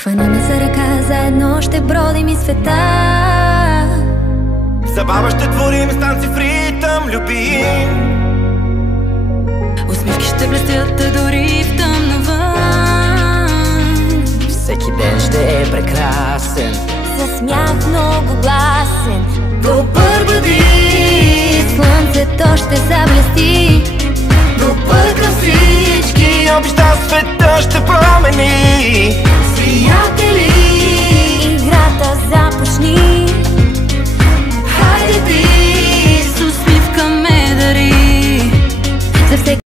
Хвани ме за ръка, заедно ще бродим и света. В забава ще творим станци в ритъм, любим. Усмивки ще блестят дори в тъмна вън. Всеки ден ще е прекрасен, За смях много гласен. Добър бъди, слънцето ще заблести. Добър към всички, обеща света ще промени. Приятели, играта започни. Хайде ти, С усмивка ме дари. За всеки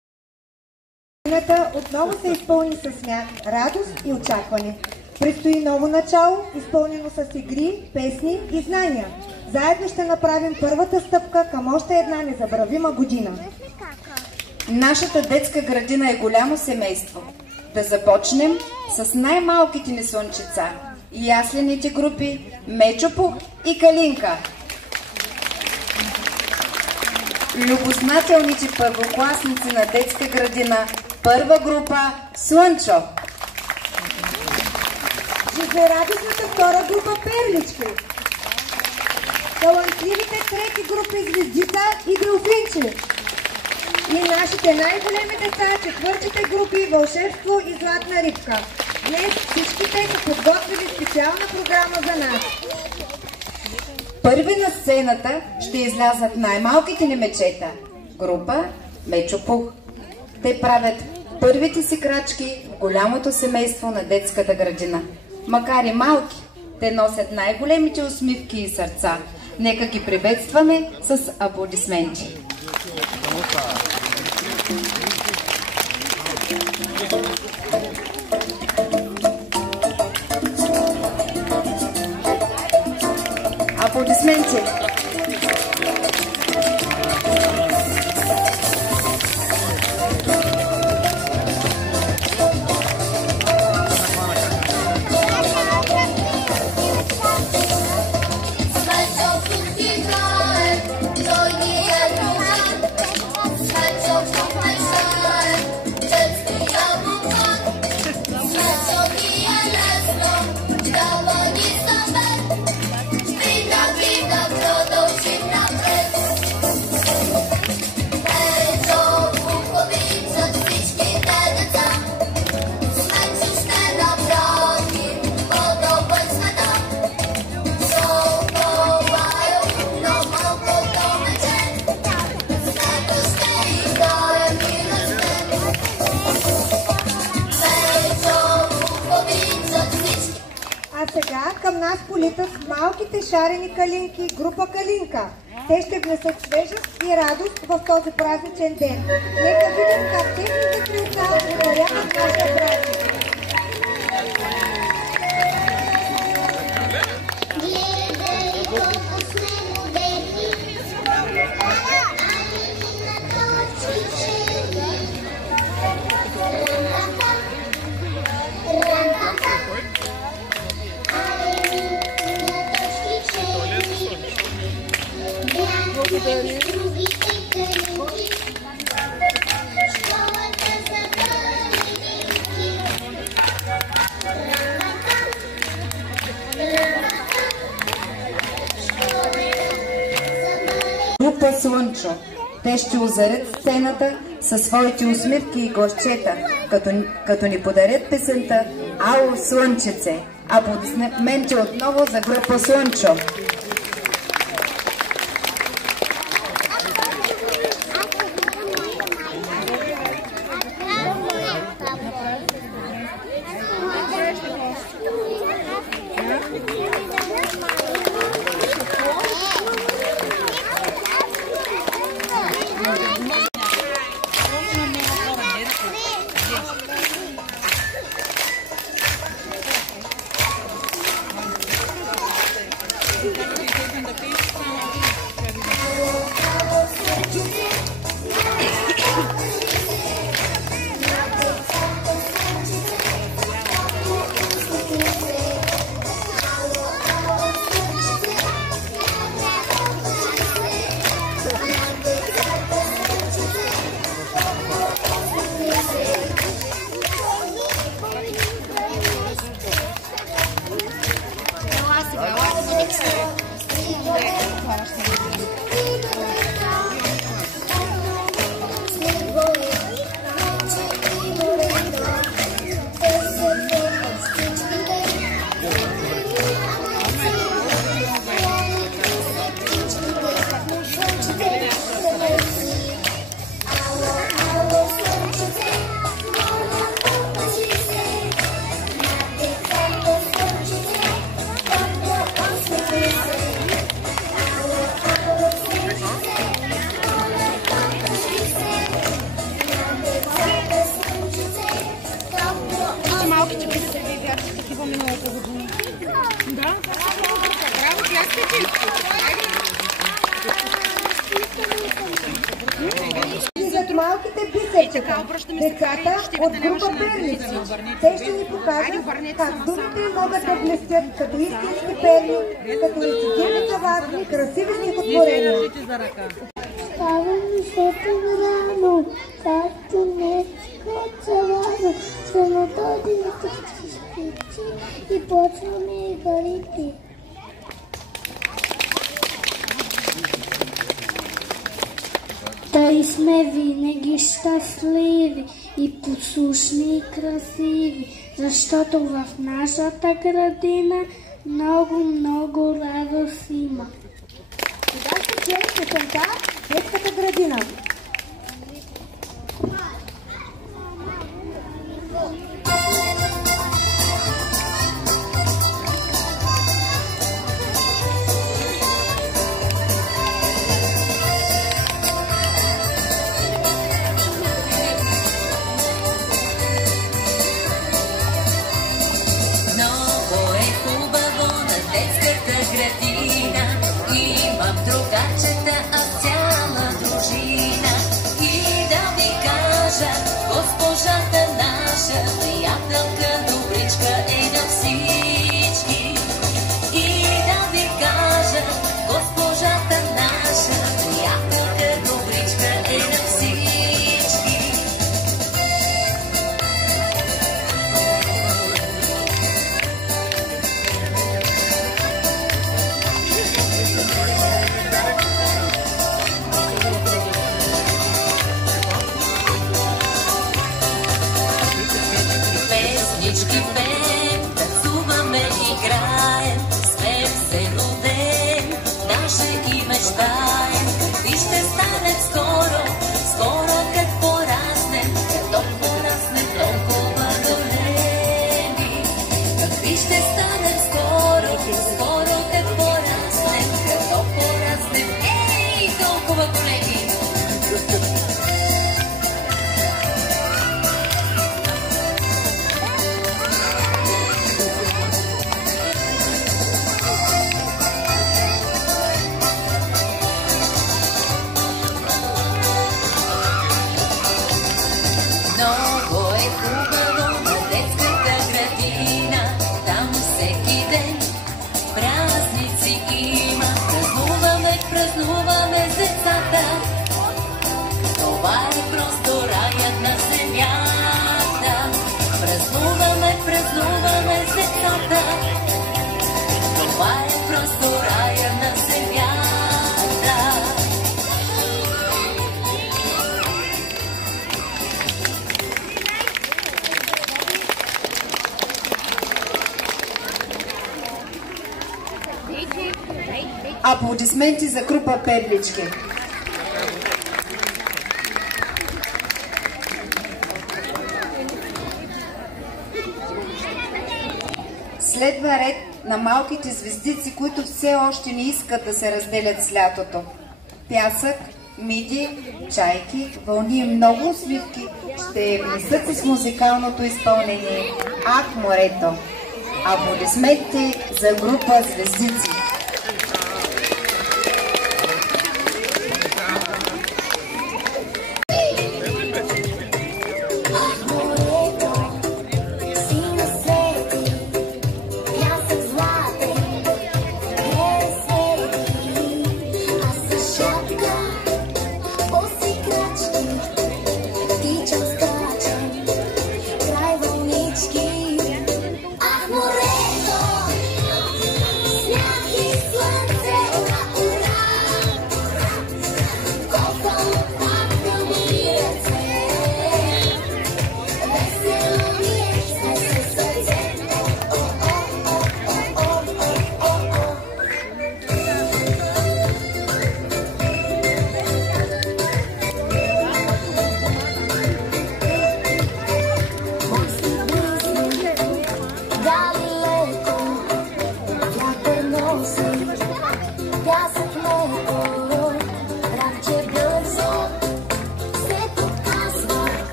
отново се изпълни със смях, радост и очакване. Предстои ново начало, изпълнено с игри, песни и знания. Заедно ще направим първата стъпка към още една незабравима година. Нашата детска градина е голямо семейство. Да започнем с най-малките ни слънчица. Яслените групи Мечопух и Калинка. Любознателните първокласници на детска градина, първа група Слънчо. Жизнерадостната втора група Перлички. Талантливите трети групи Звездица и Делфинче. И нашите най-големи деца, четвъртите групи Вълшебство и Златна рибка. Днес всичките са подготвили специална програма за нас. Първи на сцената ще излязат най-малките ни мечета. Група Мечопух. Те правят първите си крачки в голямото семейство на детската градина. Макар и малки, те носят най-големите усмивки и сърца. Нека ги приветстваме с аплодисменти. Аплодисменти! Сега към нас политат малките шарени калинки, група Калинка. Те ще внесат свежест и радост в този празничен ден. Нека видим как техните крилца ударяват нашия празник. Група Слънчо. Те ще озарят сцената със своите усмивки и гласчета, като ни подарят песента «Ало, слънчеце». Аплодисменти отново за група Слънчо. И зад малките бисерчета, децата от група перлици. Те ще ни покажат как думите могат да блестят като истински перли, като рецитират за вас красиви стихотворения. Ставам сутрин рано, както не скачавано, само този спичи и почваме парите. Тъй сме винаги щастливи и послушни и красиви, защото в нашата градина много радост има. Сега ще чуем песента „Детската градина“. Аплодисменти за група Перлички. Следва ред на малките звездици, които все още не искат да се разделят с лятото. Пясък, миди, чайки, вълни и много усмивки ще внесат с музикалното изпълнение „Ах, морето“. Аплодисменти за група звездици.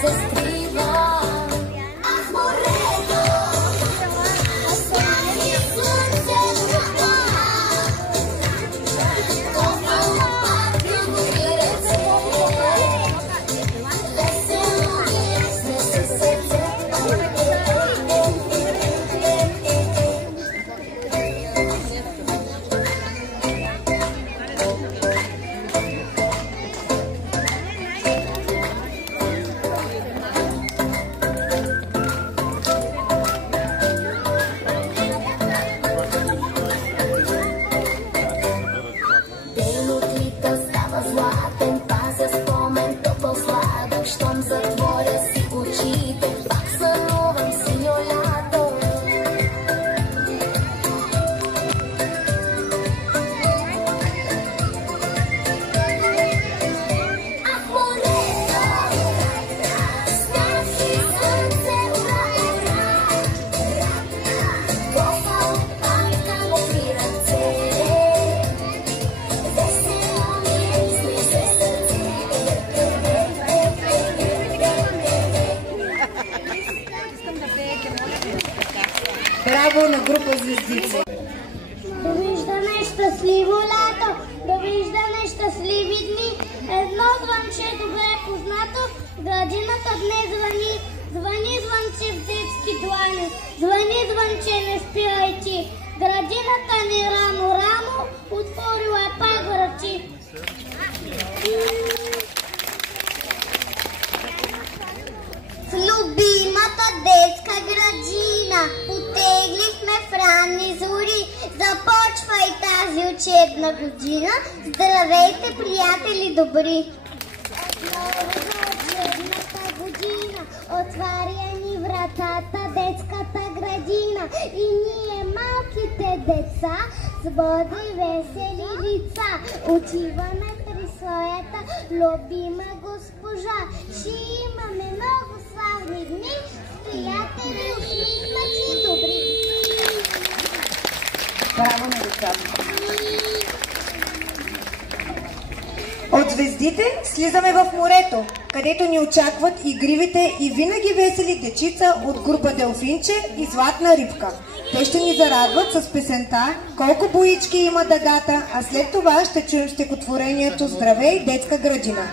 се скрива. Ах, морето, Браво на група Звездици! Довиждане, щастливо лято, довиждане, щастливи дни. Едно звънче добре познато, градината днес звъни. Звъни звънче в детски длани, звъни звънче, не спирай ти. Градината ни рано отворила пак врати. В любимата детска градина потеглихме в ранни зори. Започва и тази учебна година. Здравейте, приятели добри! Отново за учебната година отваря ни вратата детската градина. И ние, малките деца, с бодри весели лица, отиваме при своята любима госпожа. Ще имаме много славни дни с приятели, усмихнати и добри. Браво на децата! От звездите слизаме в морето, където ни очакват игривите и винаги весели дечица от група Делфинче и Златна рибка. Те ще ни зарадват с песента "Колко боички има дъгата", а след това ще чуем стихотворението "Здравей, детска градина".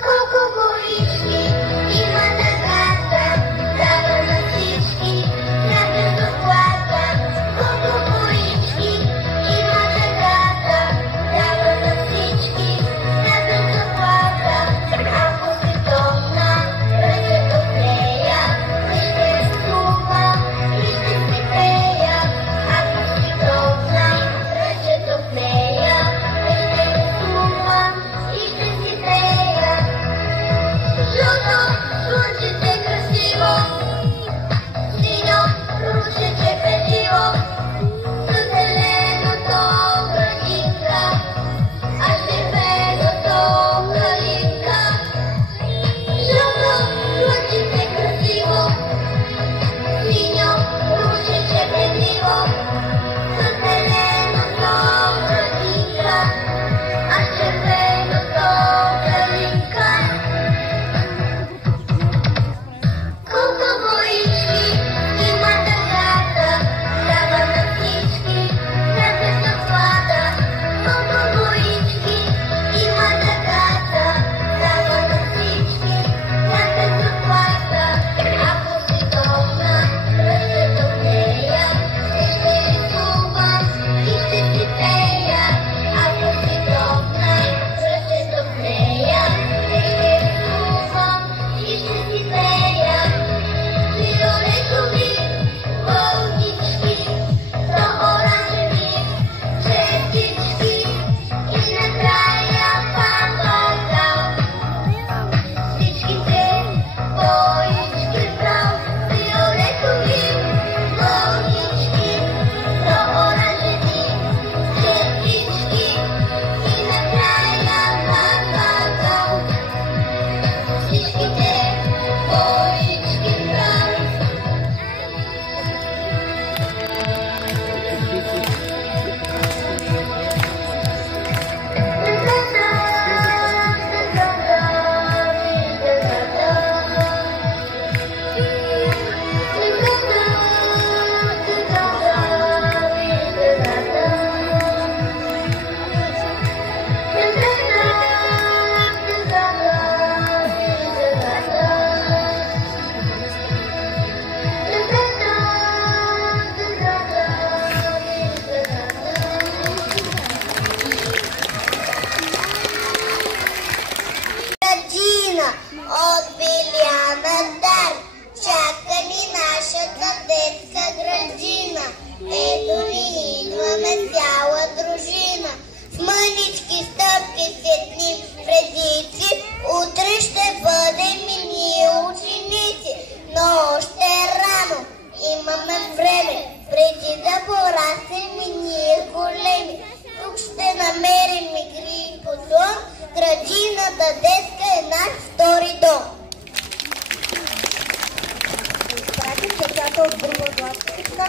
Колко Градината детска е наш втори дом. Пратим децата от група Властовичка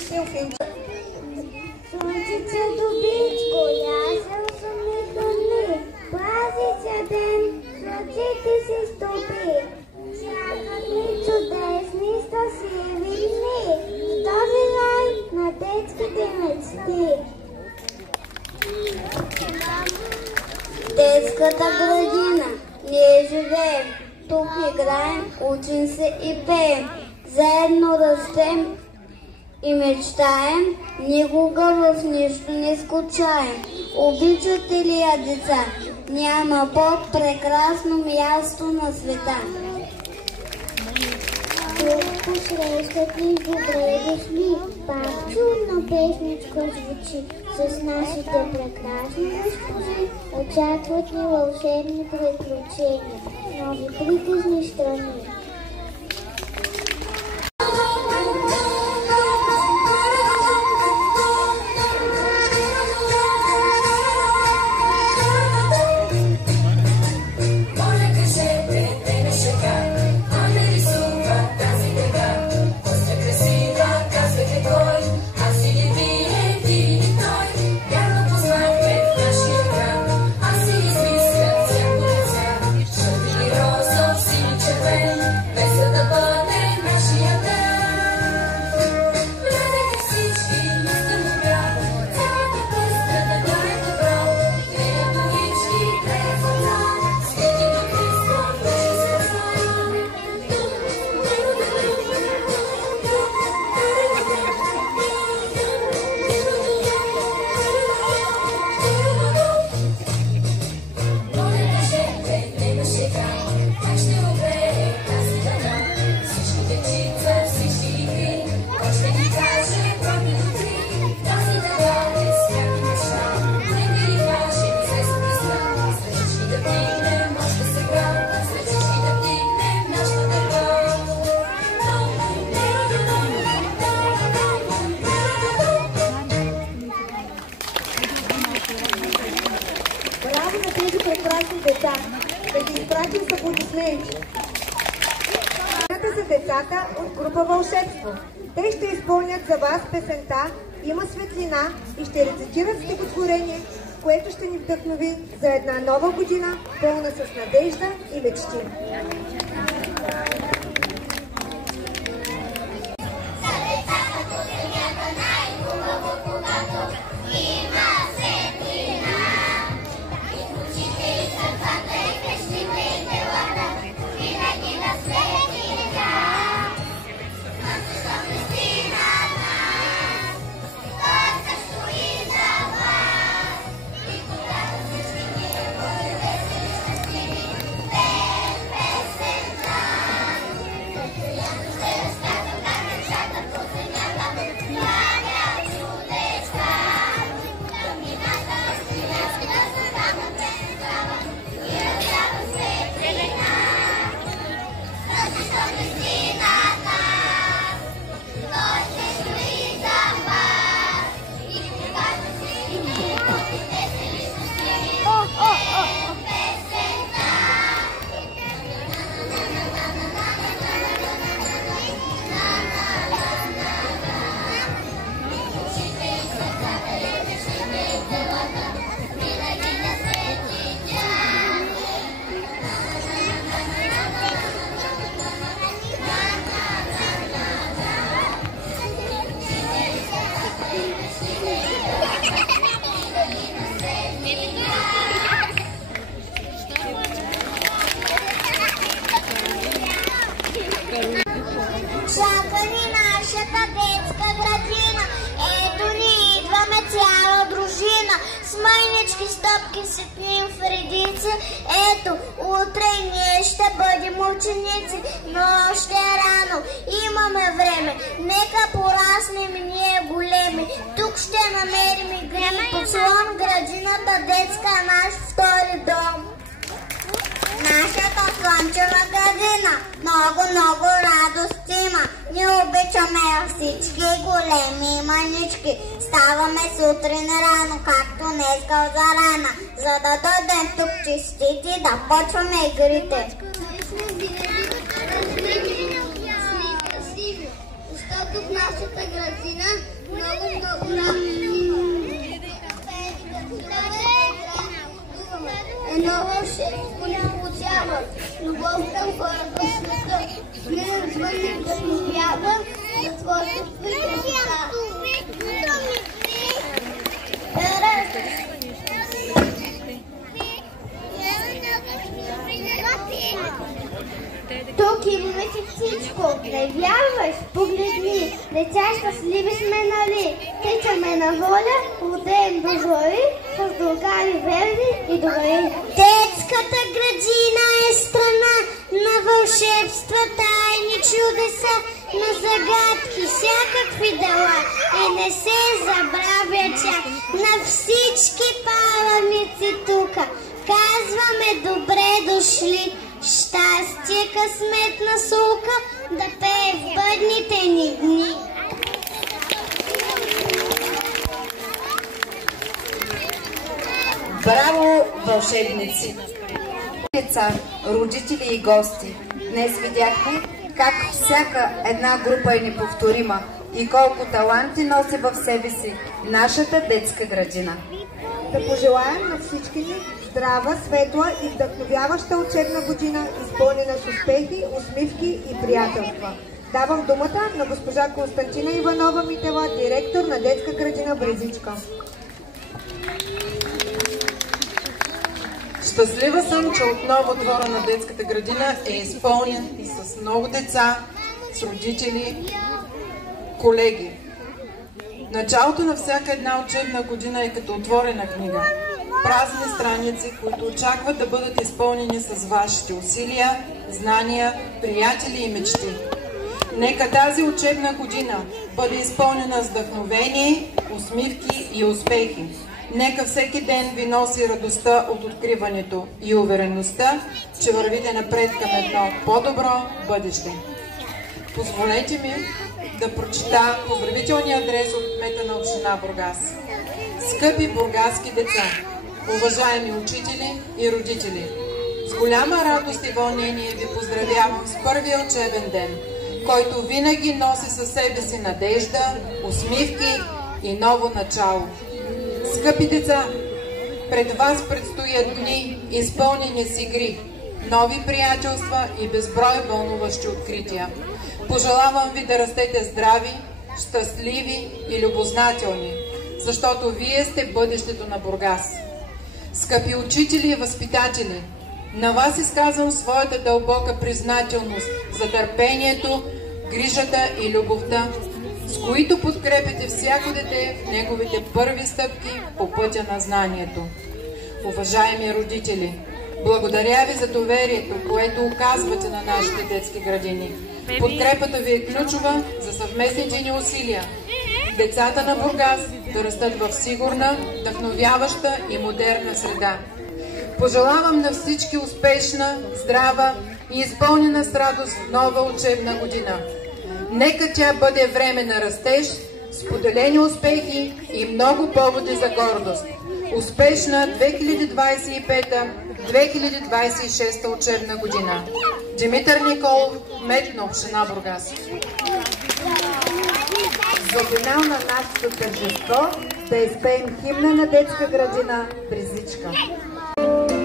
и Теофинче. Слънчице добичко, ясен съм и дни, пази се ден, слънците си стопи. Всякакви чудесни щастливи дни, в този рай на детските мечти. Детската градина, ние живеем, тук играем, учим се и пеем, заедно растем и мечтаем, никога в нищо не скучаем. Обичате ли я, деца? Няма по-прекрасно място на света. Тук посрещат ни добре дошли, пак чудна песничка звучи. С нашите прекрасни госпожи очакват ни вълшебни приключения, нови приказни страни. Деца, да ги изпратим с аплодисменти. За децата от група Вълшебство. Те ще изпълнят за вас песента "Има светлина" и ще рецитират стихотворение, което ще ни вдъхнови за една нова година, пълна с надежда и мечти. Чака ни нашата детска градина, ето ни идваме цяла дружина, с мънички стъпки седнем в редици, ето утре ние ще бъдем ученици, но още е рано, имаме време, нека пораснем ние големи, тук ще намерим игри, подслон, градината детска, наш втори дом. Нашата слънчева градина много радост има. Ние обичаме всички големи и манички. Ставаме сутрин рано, както днеска от зарана. за да дойдем тук чистити да почваме игрите. Защото в нашата градина много едно вълшебство ни получава. Любов към хората в света. Мирен звънник да повява за творчество и красота. Тук имаме си всичко. Не вярваш? Погледни. Деца щастливи сме, нали? Тичаме на воля, лудеем до зори, с другари верни и добри. Детската градина е страна на вълшебства, тайни чудеса, на загадки, всякакви дела. И не се забравя чак на всички паламици тука. Казваме добре дошли. Щастие, късметна сулка да пее в бъдните ни дни. Браво, вълшебници! Деца, родители и гости, днес видяхме как всяка една група е неповторима и колко таланти носи в себе си нашата детска градина. Да пожелаем на всички ни здрава, светла и вдъхновяваща учебна година, изпълнена с успехи, усмивки и приятелства. Давам думата на госпожа Константина Иванова Митева, директор на детска градина Брезичка. Щастлива съм, че отново двора на детската градина е изпълнен и с много деца, с родители, колеги. Началото на всяка една учебна година е като отворена книга. Празни страници, които очакват да бъдат изпълнени с вашите усилия, знания, приятели и мечти. Нека тази учебна година бъде изпълнена с вдъхновение, усмивки и успехи. Нека всеки ден ви носи радостта от откриването и увереността, че вървите напред към едно по-добро бъдеще. Позволете ми да прочита поздравителния адрес от кмета на община Бургас. Скъпи бургаски деца, уважаеми учители и родители, с голяма радост и вълнение ви поздравявам с първия учебен ден, който винаги носи със себе си надежда, усмивки и ново начало. Скъпи деца, пред вас предстоят дни, изпълнени с игри, нови приятелства и безброй вълнуващи открития. Пожелавам ви да растете здрави, щастливи и любознателни, защото вие сте бъдещето на Бургас. Скъпи учители и възпитатели, на вас изказвам своята дълбока признателност за търпението, грижата и любовта, с които подкрепяте всяко дете в неговите първи стъпки по пътя на знанието. Уважаеми родители, благодаря ви за доверието, което оказвате на нашите детски градини. Подкрепата ви е ключова за съвместните ни усилия. Децата на Бургас да растат в сигурна, вдъхновяваща и модерна среда. Пожелавам на всички успешна, здрава и изпълнена с радост нова учебна година. Нека тя бъде време на растеж, споделени успехи и много поводи за гордост. Успешна 2025-2026 учебна година. Димитър Николов, кмет на община Бургас. За финал на нашето тържество да изпеем химна на детска градина Брезичка. Thank you.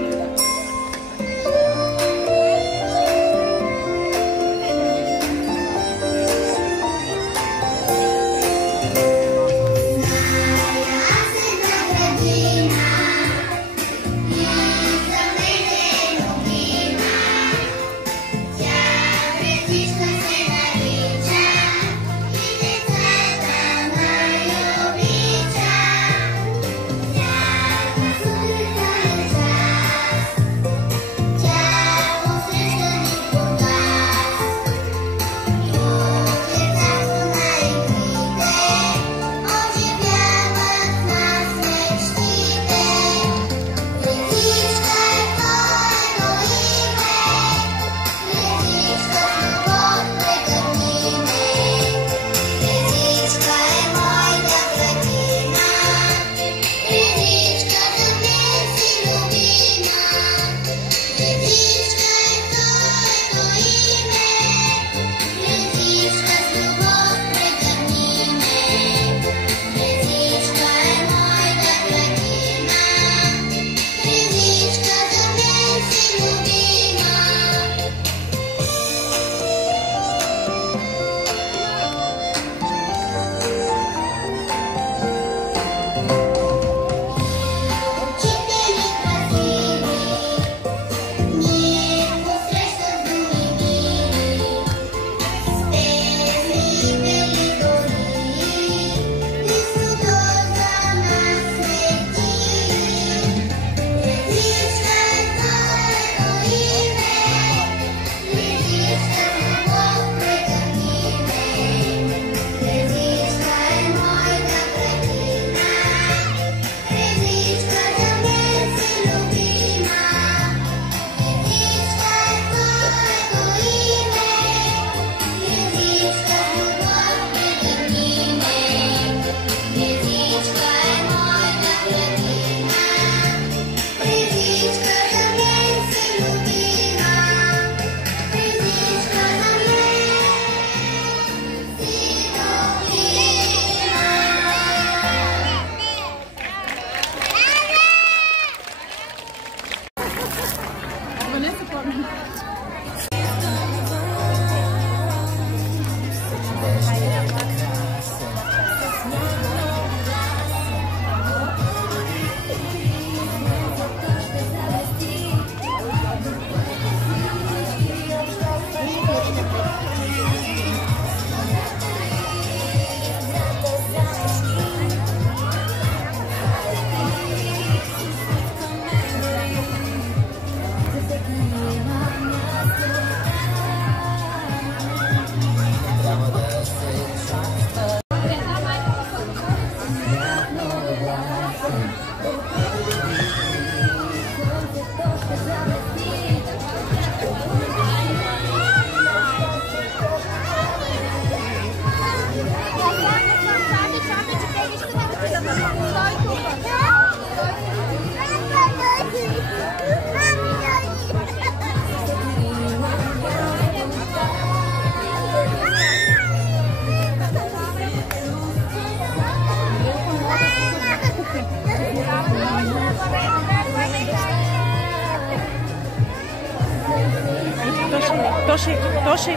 Тоши.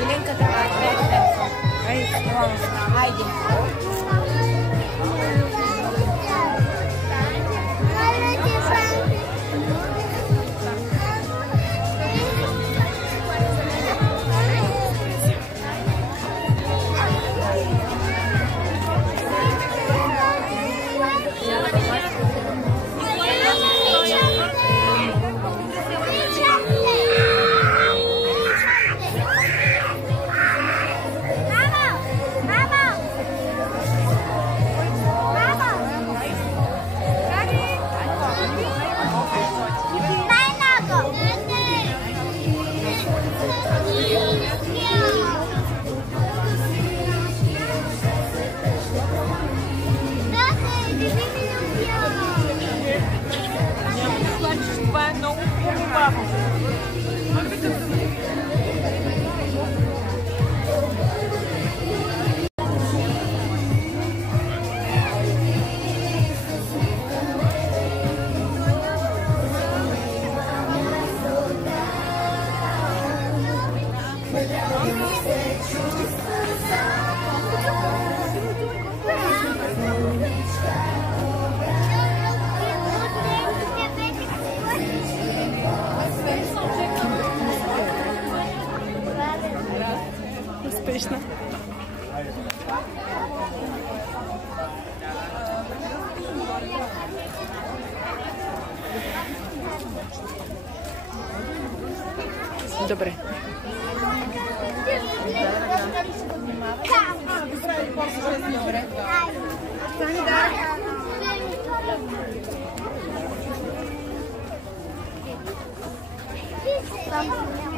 Еленка, давай. Айде. Успешно. Добре. Добре.